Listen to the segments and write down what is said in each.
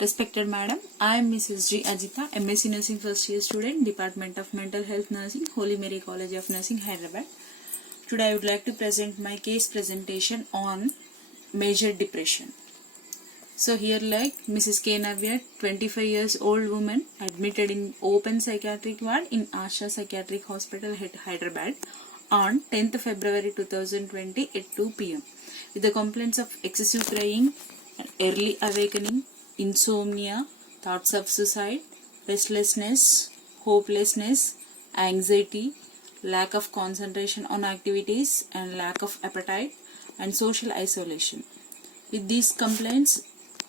Respected Madam, I am Mrs. G. Ajita, MSc Nursing first year student, Department of Mental Health Nursing, Holy Mary College of Nursing, Hyderabad. Today I would like to present my case presentation on major depression. So here Mrs. K. Navya, 25 years old woman, admitted in open psychiatric ward in Asha Psychiatric Hospital, Hyderabad on 10th February 2020 at 2 p.m. with the complaints of excessive crying, early awakening, insomnia, thoughts of suicide, restlessness, hopelessness, anxiety, lack of concentration on activities, and lack of appetite, and social isolation. With these complaints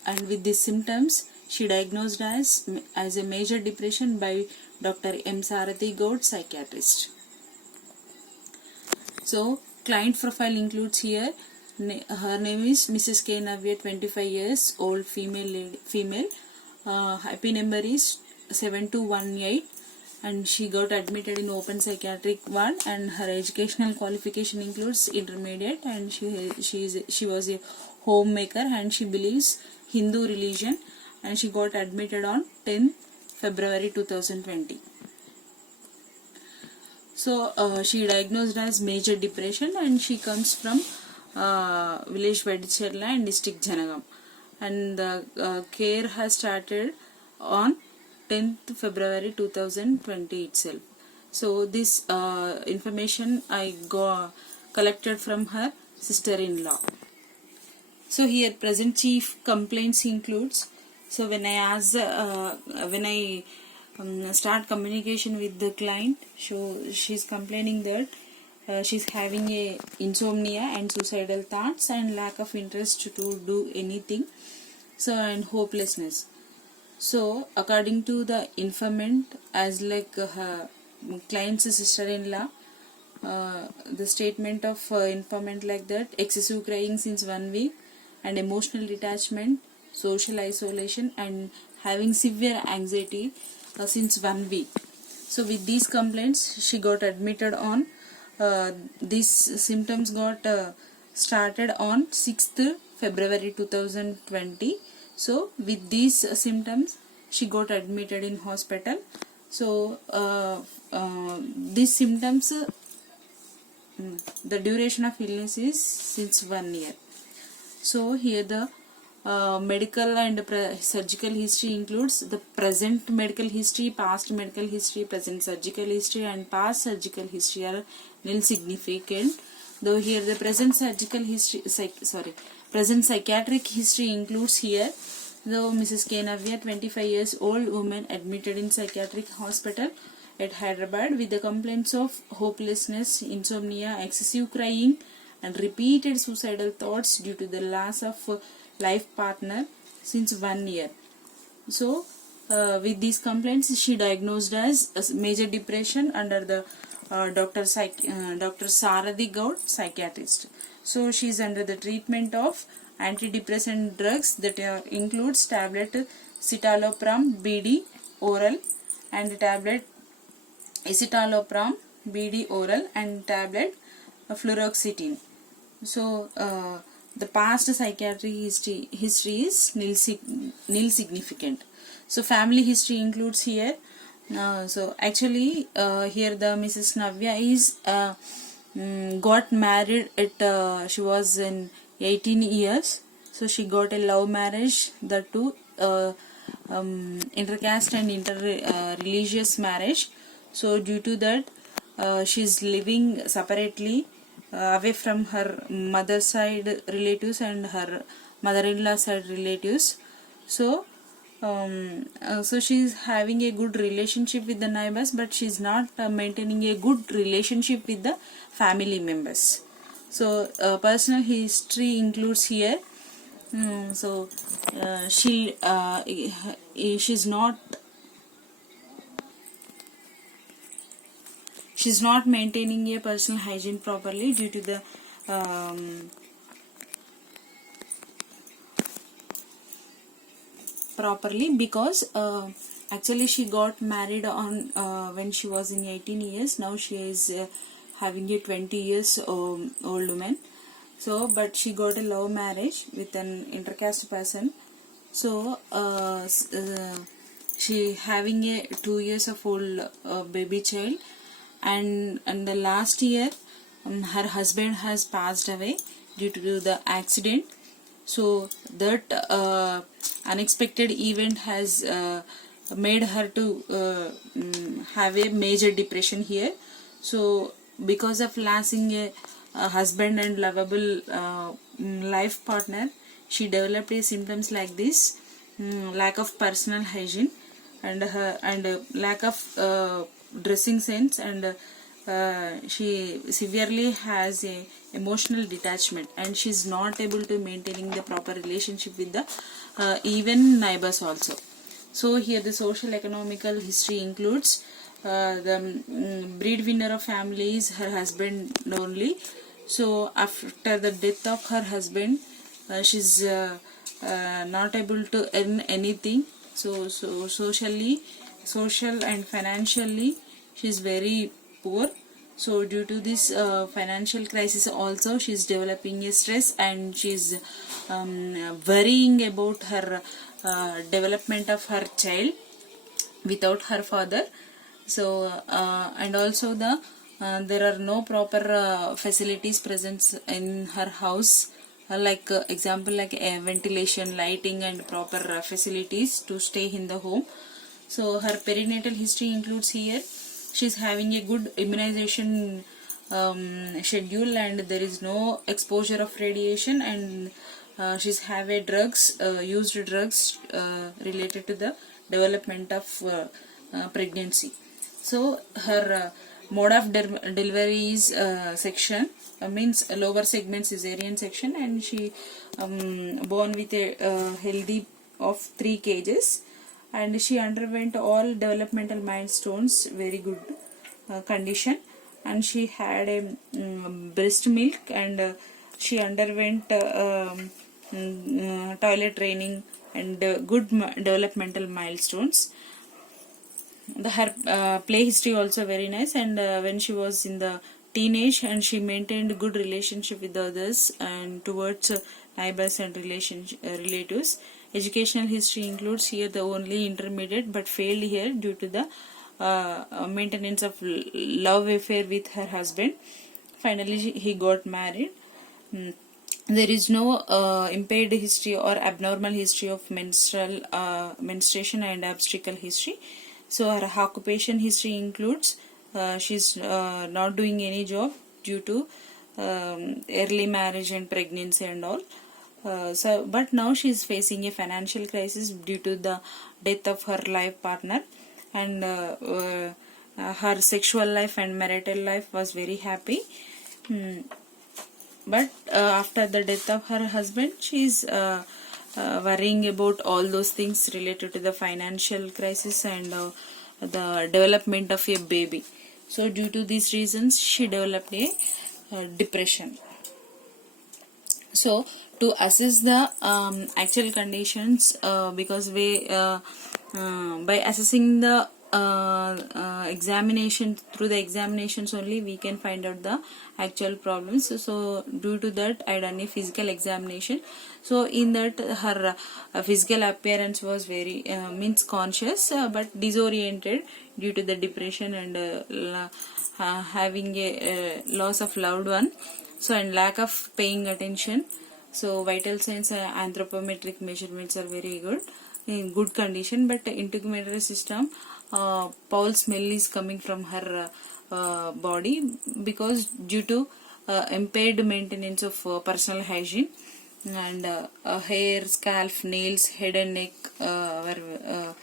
and with these symptoms, she diagnosed as a major depression by Dr. M. Sarathi Gaud, psychiatrist. So, client profile includes here. Her name is Mrs. K. Navya, 25 years old, female. Happy number is 7218, and she got admitted in open psychiatric ward. And her educational qualification includes intermediate, and she was a homemaker, and she believes Hindu religion, and she got admitted on 10th February 2020. So she diagnosed as major depression, and she comes from village Vedicherla and district Janagam, and the care has started on 10th February 2020 itself. So this information I collected from her sister-in-law. So here present chief complaints includes, so when I start communication with the client, so she's complaining that she's having a insomnia and suicidal thoughts and lack of interest to do anything, so and hopelessness. So according to the informant, as her client's sister-in-law, the statement of informant like that: excessive crying since 1 week, and emotional detachment, social isolation, and having severe anxiety since 1 week. So with these complaints, she got admitted on. These symptoms got started on 6th February 2020. So with these symptoms, she got admitted in hospital. So these symptoms, the duration of illness is since 1 year. So here the medical and surgical history includes the present medical history, past medical history, present surgical history, and past surgical history are nil significant. Though here the present surgical history, present psychiatric history includes here. Though Mrs. K. Navya, 25 years old woman, admitted in psychiatric hospital at Hyderabad with the complaints of hopelessness, insomnia, excessive crying, and repeated suicidal thoughts due to the loss of life partner since 1 year. So with these complaints, she diagnosed as major depression under the Dr. Sarathi Gaud, psychiatrist. So she is under the treatment of antidepressant drugs that includes tablet citalopram BD oral and tablet escitalopram BD oral and tablet fluoxetine. So the past psychiatric history is nil significant. So family history includes here. So actually here the Mrs. Navya is got married at she was in 18 years. So she got a love marriage, the two intercaste and inter-religious marriage. So due to that she's living separately away from her mother side relatives and her mother-in-law side relatives. So so she's having a good relationship with the neighbors, but she's not maintaining a good relationship with the family members. So personal history includes here. So she's not maintaining a personal hygiene properly due to the because actually she got married on when she was in 18 years. Now she is having a 20 years old woman. So but she got a love marriage with an intercaste person. So she having a 2 years of old baby child, and the last year her husband has passed away due to the accident. So that unexpected event has made her to have a major depression here. So because of losing a husband and lovable life partner, she developed a symptoms like this: lack of personal hygiene, and lack of dressing sense, and she severely has a emotional detachment, and she's not able to maintaining the proper relationship with the even neighbors also. So here the social economical history includes the breadwinner of family is her husband only. So after the death of her husband, she's not able to earn anything. So social and financially she's very poor. So due to this financial crisis also, she's developing a stress, and she's worrying about her development of her child without her father. So and also there are no proper facilities present in her house, like example like ventilation, lighting, and proper facilities to stay in the home. So her perinatal history includes here she's having a good immunization schedule, and there is no exposure of radiation, and she's have a drugs used drugs related to the development of pregnancy. So her mode of delivery is section, means lower segment cesarean section, and she born with a healthy of 3 kgs, and she underwent all developmental milestones very good condition, and she had a breast milk, and she underwent toilet training and good developmental milestones. Her play history also very nice, and when she was in the teenage, and she maintained good relationship with others and towards neighbors and relatives. Educational history includes here the only intermediate, but failed here due to the maintenance of love affair with her husband. Finally he got married. There is no impaired history or abnormal history of menstruation and obstetrical history. So her occupation history includes she's not doing any job due to early marriage and pregnancy and all. But now she is facing a financial crisis due to the death of her life partner, and her sexual life and marital life was very happy. But after the death of her husband, she is worrying about all those things related to the financial crisis and the development of a baby. So due to these reasons, she developed a depression. So to assess the actual conditions, because we by assessing the examination, through the examinations only we can find out the actual problems. So due to that, I done a physical examination. So in that, her physical appearance was very means conscious but disoriented due to the depression and having a loss of loved one, so and lack of paying attention. So vital signs anthropometric measurements are very good, in good condition, but integumentary system foul smell is coming from her body, because due to impaired maintenance of personal hygiene, and hair, scalp, nails, head and neck were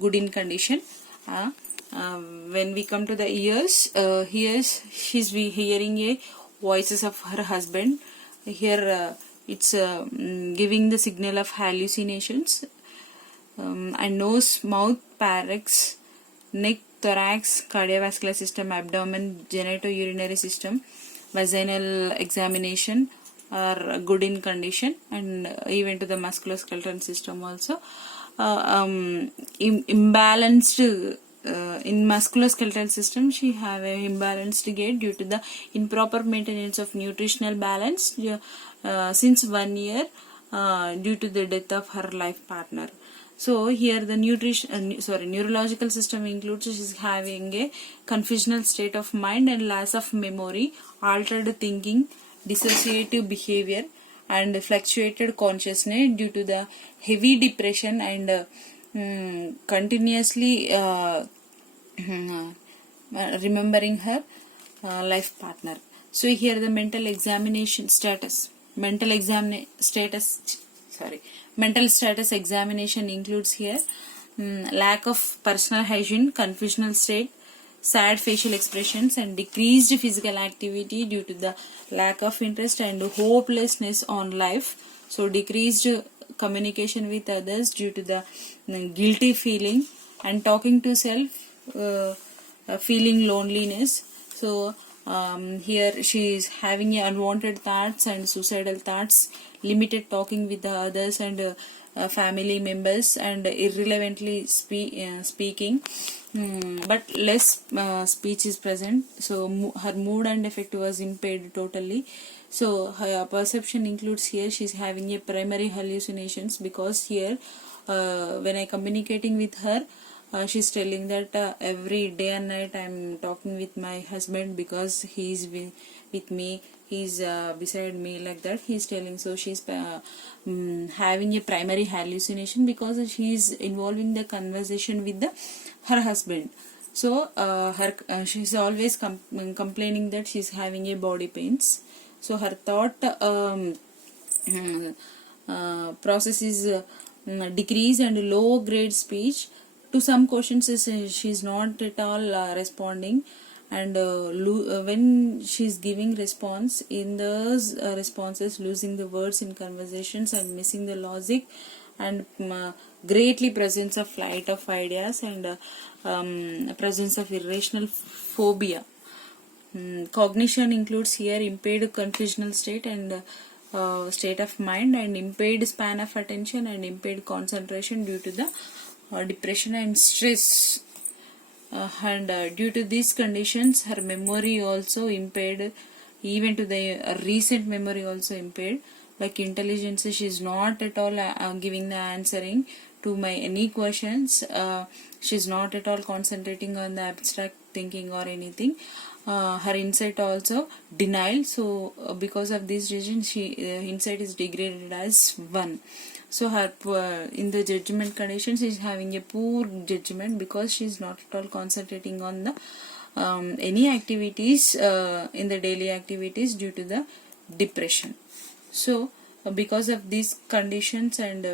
good in condition. When we come to the ears, she's hearing a voices of her husband. Here it's giving the signal of hallucinations. And nose, mouth, pharynx, neck, thorax, cardiovascular system, abdomen, genitourinary system, vaginal examination are good in condition, and even to the musculoskeletal system also. Imbalanced in musculoskeletal system, she have a imbalanced gait due to the improper maintenance of nutritional balance since 1 year. due to the death of her life partner. So here the neurological system includes she's having a confusional state of mind and loss of memory, altered thinking, dissociative behavior, and fluctuated consciousness due to the heavy depression and continuously remembering her life partner. So here the mental status examination includes here lack of personal hygiene, confusional state, sad facial expressions, and decreased physical activity due to the lack of interest and hopelessness on life. So decreased communication with others due to the guilty feeling and talking to self, feeling loneliness. So here she is having unwanted thoughts and suicidal thoughts, limited talking with the others and family members, and irrelevantly speaking, but less speech is present. So her mood and affect was impaired totally. So her perception includes here she's having a primary hallucinations, because here when I communicating with her, she's telling that every day and night I'm talking with my husband because he's with me, he's beside me, like that he's telling. So she's having a primary hallucination because she's involving the conversation with her husband. So she's always complaining that she's having a body pains. So her thought process is decrease and low grade speech. To some questions she's not at all responding, and when she's giving response, in those responses losing the words in conversations and missing the logic, and greatly presence of flight of ideas and presence of irrational phobia. Cognition includes here impaired confusional state and state of mind, and impaired span of attention and impaired concentration due to the depression and stress. And due to these conditions her memory also impaired, even to the recent memory also impaired. Like intelligence, she is not at all giving the answering to my any questions. She's not at all concentrating on the abstract thinking or anything. Her insight also denial. So because of this reason she insight is degraded as 1. So her in the judgment conditions is having a poor judgment, because she is not at all concentrating on the any activities in the daily activities due to the depression. So because of these conditions and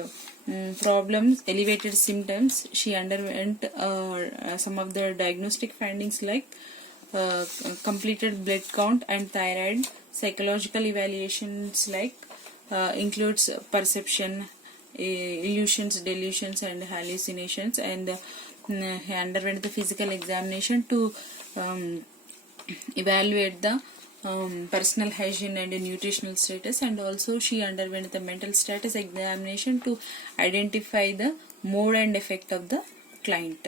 problems, elevated symptoms, she underwent some of the diagnostic findings like completed blood count and thyroid. Psychological evaluations like includes perception, illusions, delusions, and hallucinations, and he underwent the physical examination to evaluate the personal hygiene and nutritional status, and also she underwent the mental status examination to identify the mode and effect of the client.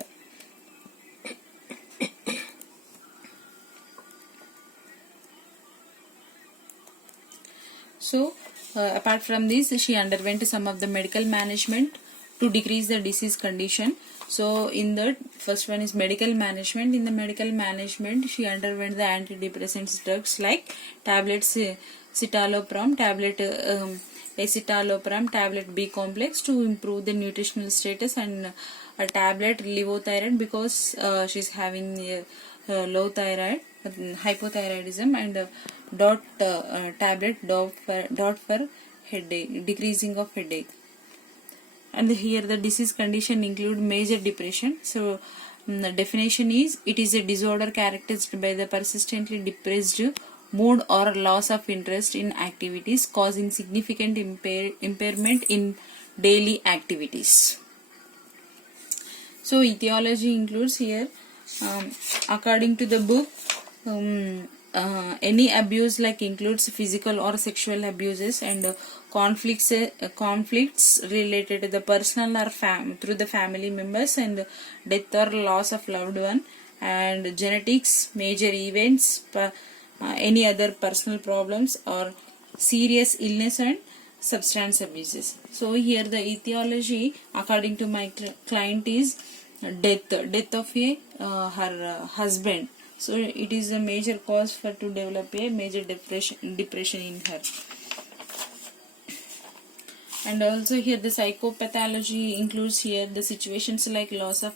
So apart from this, she underwent some of the medical management to decrease the disease condition. So in the first one is medical management. In the medical management she underwent the antidepressant drugs like tablets citalopram, tablet escitalopram, tablet B complex to improve the nutritional status, and a tablet levothyroxine because she's having low thyroid, hypothyroidism, and tablet dot for headache, decreasing of headache. And here the disease condition include major depression. So the definition is, it is a disorder characterized by the persistently depressed mood or loss of interest in activities, causing significant impairment in daily activities. So etiology includes here according to the book any abuse like includes physical or sexual abuses, and conflicts related to the personal or through the family members, and death or loss of loved one, and genetics, major events, any other personal problems, or serious illness and substance abuses. So here the etiology according to my client is death of a her husband. So it is a major cause for to develop a major depression in her. And also here the psychopathology includes here the situations like loss of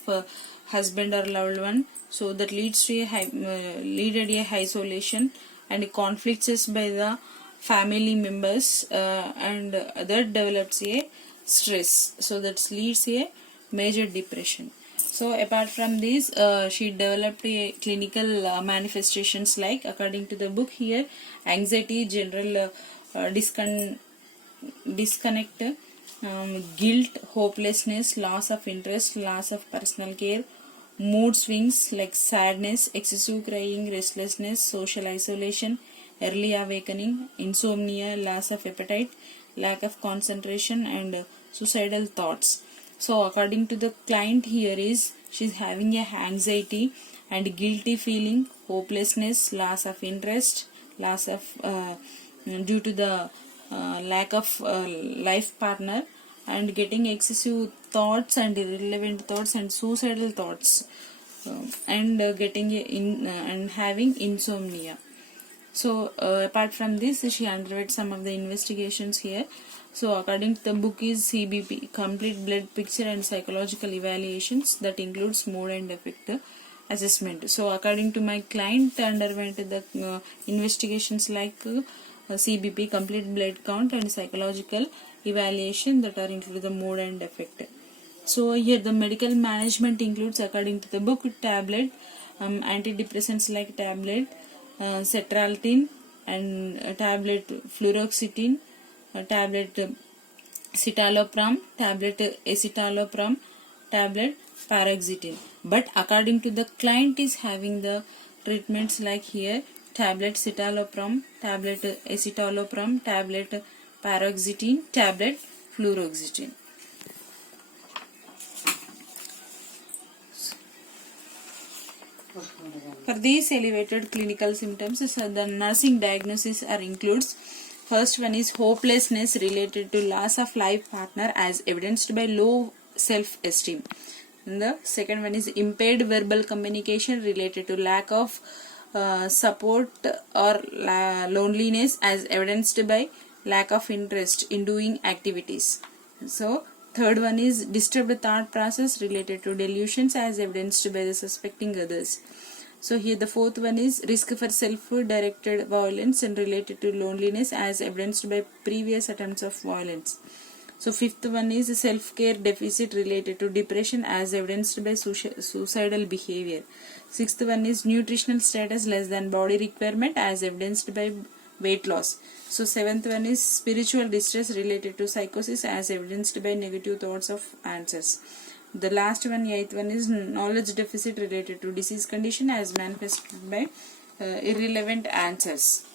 husband or loved one, so that leads to a isolation and conflicts by the family members, and that develops a stress, so that leads a major depression. So apart from this, she developed a clinical manifestations like, according to the book here, anxiety, general disconnect, guilt, hopelessness, loss of interest, loss of personal care, mood swings like sadness, excessive crying, restlessness, social isolation, early awakening, insomnia, loss of appetite, lack of concentration, and suicidal thoughts. So according to the client here is, she's having a anxiety and guilty feeling, hopelessness, loss of interest, loss of due to the lack of life partner, and getting excessive thoughts and irrelevant thoughts and suicidal thoughts, and getting and having insomnia. So apart from this, she underwent some of the investigations here. So according to the book is CBP, complete blood picture and psychological evaluations, that includes mood and affect assessment. So according to my client, underwent the investigations like CBP, complete blood count, and psychological evaluation, that are include the mood and affect. So here the medical management includes, according to the book, tablet, antidepressants like tablet, cetraltin, and tablet fluoxetine, tablet citalopram, tablet escitalopram, tablet paroxetine. But according to the client is having the treatments like here, tablet citalopram, tablet escitalopram, tablet paroxetine, tablet fluoxetine. For these elevated clinical symptoms, so the nursing diagnosis are includes. First one is hopelessness related to loss of life partner as evidenced by low self-esteem. And the second one is impaired verbal communication related to lack of support or loneliness as evidenced by lack of interest in doing activities. So third one is disturbed thought process related to delusions as evidenced by the suspecting others. So here the fourth one is risk for self-directed violence and related to loneliness as evidenced by previous attempts of violence. So fifth one is self-care deficit related to depression as evidenced by suicidal behavior. Sixth one is nutritional status less than body requirement as evidenced by weight loss. So seventh one is spiritual distress related to psychosis as evidenced by negative thoughts of answers. The last one, eighth one, is knowledge deficit related to disease condition as manifested by irrelevant answers.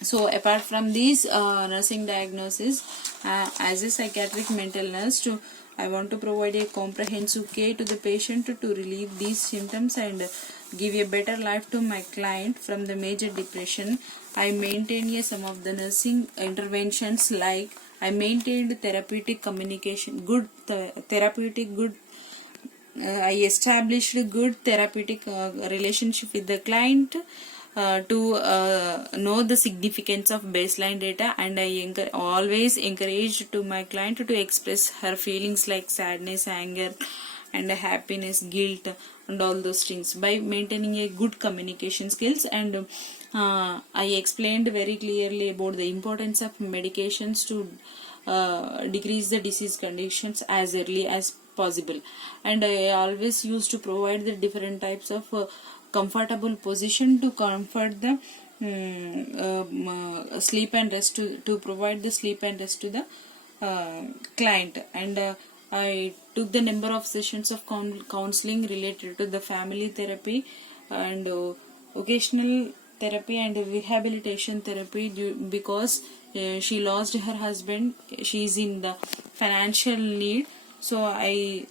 So apart from these nursing diagnosis, as a psychiatric mental nurse, I want to provide a comprehensive care to the patient to relieve these symptoms and give a better life to my client from the major depression. I maintain some of the nursing interventions like I maintained therapeutic communication, I established good therapeutic relationship with the client to know the significance of baseline data, and I always encouraged to my client to express her feelings like sadness, anger, and happiness, guilt, and all those things by maintaining a good communication skills. And I explained very clearly about the importance of medications to decrease the disease conditions as early as possible. And I always used to provide the different types of comfortable position to comfort the sleep and rest to provide the sleep and rest to the client. And I took the number of sessions of counseling related to the family therapy and occasional therapy and rehabilitation therapy because she lost her husband. She is in the financial need, so I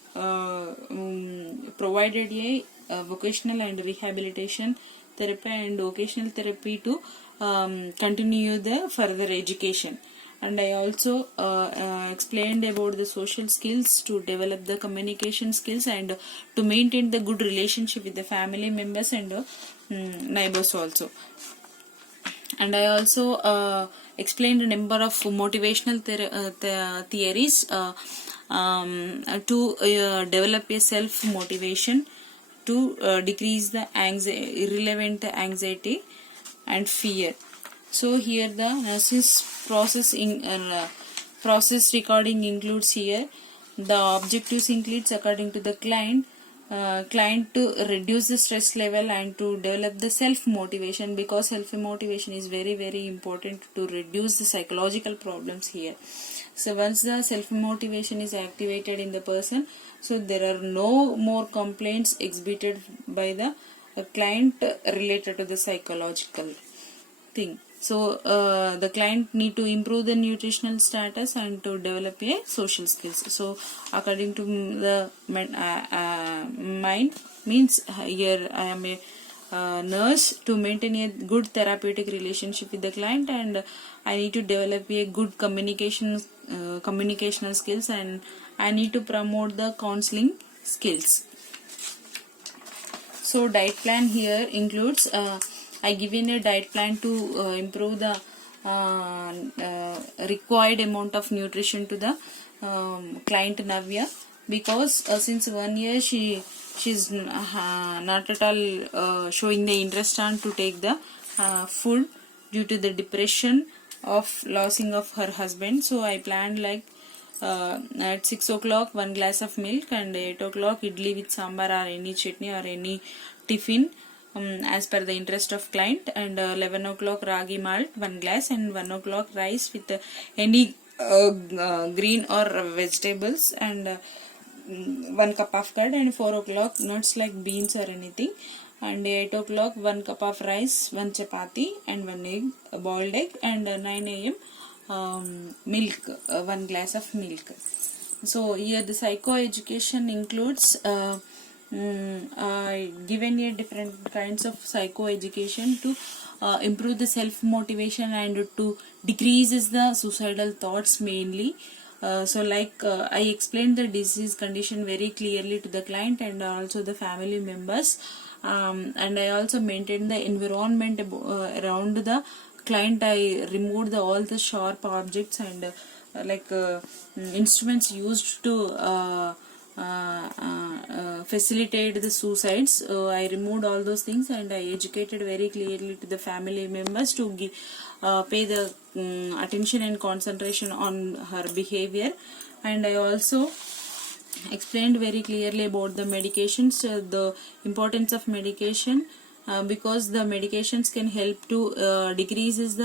provided a vocational and rehabilitation therapy and occasional therapy to continue the further education. and I also explained about the social skills to develop the communication skills and to maintain the good relationship with the family members and neighbors also. And I also explained a number of motivational theories to develop a self motivation to decrease the irrelevant anxiety and fear. So here the nurses process recording includes here. The objectives includes according to the client to reduce the stress level and to develop the self motivation, because self motivation is very very important to reduce the psychological problems here. So once the self motivation is activated in the person, so there are no more complaints exhibited by the client related to the psychological thing. So the client need to improve the nutritional status and to develop a social skills. So according to the mind means here I am a nurse to maintain a good therapeutic relationship with the client, and I need to develop a good communicational skills, and I need to promote the counseling skills. So diet plan here includes I given a diet plan to improve the required amount of nutrition to the client Navya, because since 1 year she's not at all showing the interest on to take the food due to the depression of losing of her husband. So I planned like at 6 o'clock 1 glass of milk, and 8 o'clock idli with sambar or any chutney or any tiffin as per the interest of client, and 11 o'clock ragi malt 1 glass, and 1 o'clock rice with any green or vegetables, and 1 cup of curd, and 4 o'clock nuts like beans or anything, and 8 o'clock 1 cup of rice, 1 chapati and 1 egg, a boiled egg, and 9 a.m. Milk, 1 glass of milk. So here the psychoeducation includes given a different kinds of psychoeducation to improve the self motivation and to decreases the suicidal thoughts mainly. So like I explained the disease condition very clearly to the client and also the family members, and I also maintained the environment around the client. I removed all the sharp objects and instruments used to facilitate the suicides. I removed all those things, and I educated very clearly to the family members to give, pay the attention and concentration on her behavior. And I also explained very clearly about the medications, the importance of medication, because the medications can help to decreases the